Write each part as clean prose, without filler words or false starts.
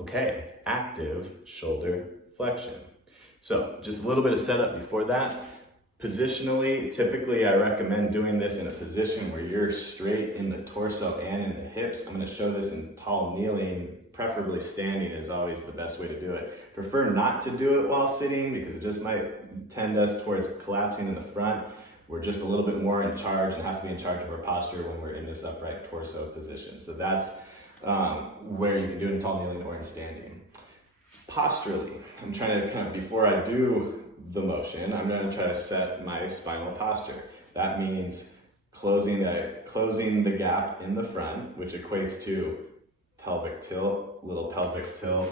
Okay, active shoulder flexion. So just a little bit of setup before that. Positionally, typically I recommend doing this in a position where you're straight in the torso and in the hips. I'm going to show this in tall kneeling, preferably standing is always the best way to do it. Prefer not to do it while sitting because it just might tend us towards collapsing in the front. We're just a little bit more in charge and have to be in charge of our posture when we're in this upright torso position. So that's where you can do it in tall kneeling or in standing. Posturally, I'm trying to before I do the motion, I'm going to try to set my spinal posture. That means closing the gap in the front, which equates to pelvic tilt, little pelvic tilt,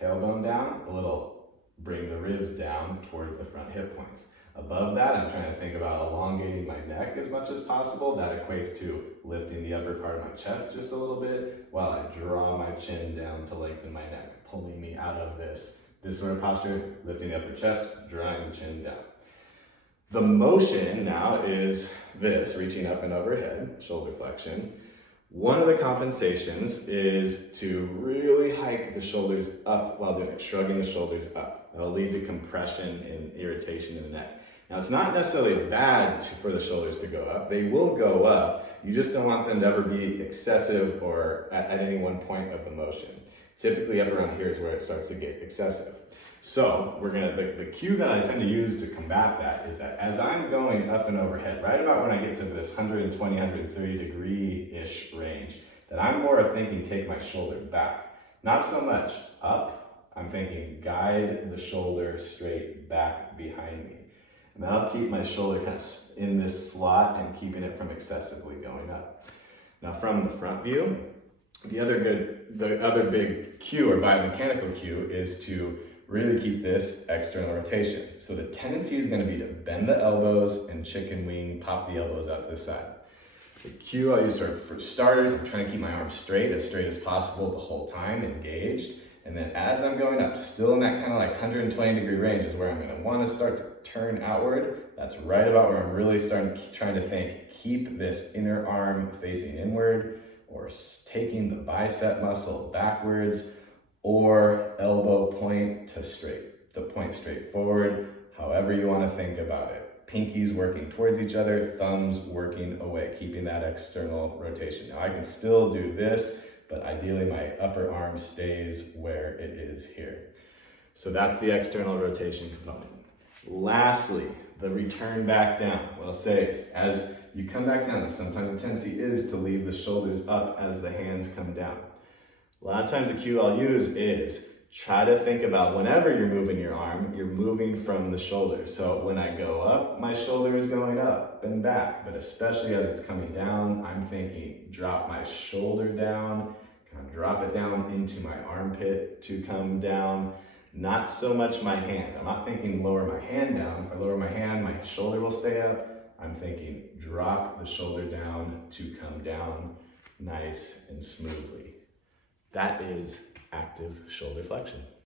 tailbone down, a little bring the ribs down towards the front hip points. Above that, I'm trying to think about elongating my neck as much as possible. That equates to lifting the upper part of my chest just a little bit while I draw my chin down to lengthen my neck, pulling me out of this sort of posture, lifting the upper chest, drawing the chin down. The motion now is this, reaching up and overhead, shoulder flexion. One of the compensations is to really hike the shoulders up while doing it, shrugging the shoulders up. That'll lead to compression and irritation in the neck. Now, it's not necessarily bad for the shoulders to go up. They will go up. You just don't want them to ever be excessive or at any one point of the motion. Typically up around here is where it starts to get excessive. So the cue that I tend to use to combat that is that as I'm going up and overhead, right about when I get to this 120, 130 degree-ish range, that I'm more thinking take my shoulder back. Not so much up, I'm thinking guide the shoulder straight back behind me. And that'll keep my shoulder kind of in this slot and keeping it from excessively going up. Now from the front view, the other big cue or biomechanical cue is to really keep this external rotation. So the tendency is going to be to bend the elbows and chicken wing, pop the elbows out to the side. The cue I use for starters, I'm trying to keep my arms straight as possible the whole time, engaged. And then as I'm going up, still in that kind of like 120 degree range is where I'm going to want to start to turn outward. That's right about where I'm really trying to think, keep this inner arm facing inward, or taking the bicep muscle backwards, or elbow point to point straight forward, however you want to think about it. Pinkies working towards each other, thumbs working away, keeping that external rotation. Now I can still do this, but ideally my upper arm stays where it is here. So that's the external rotation component. Lastly, the return back down. What I'll say is, as you come back down, sometimes the tendency is to leave the shoulders up as the hands come down. A lot of times the cue I'll use is try to think about whenever you're moving your arm, you're moving from the shoulder. So when I go up, my shoulder is going up and back, but especially as it's coming down, I'm thinking drop my shoulder down, kind of drop it down into my armpit to come down. Not so much my hand. I'm not thinking lower my hand down. If I lower my hand, my shoulder will stay up. I'm thinking drop the shoulder down to come down nice and smoothly. That is active shoulder flexion.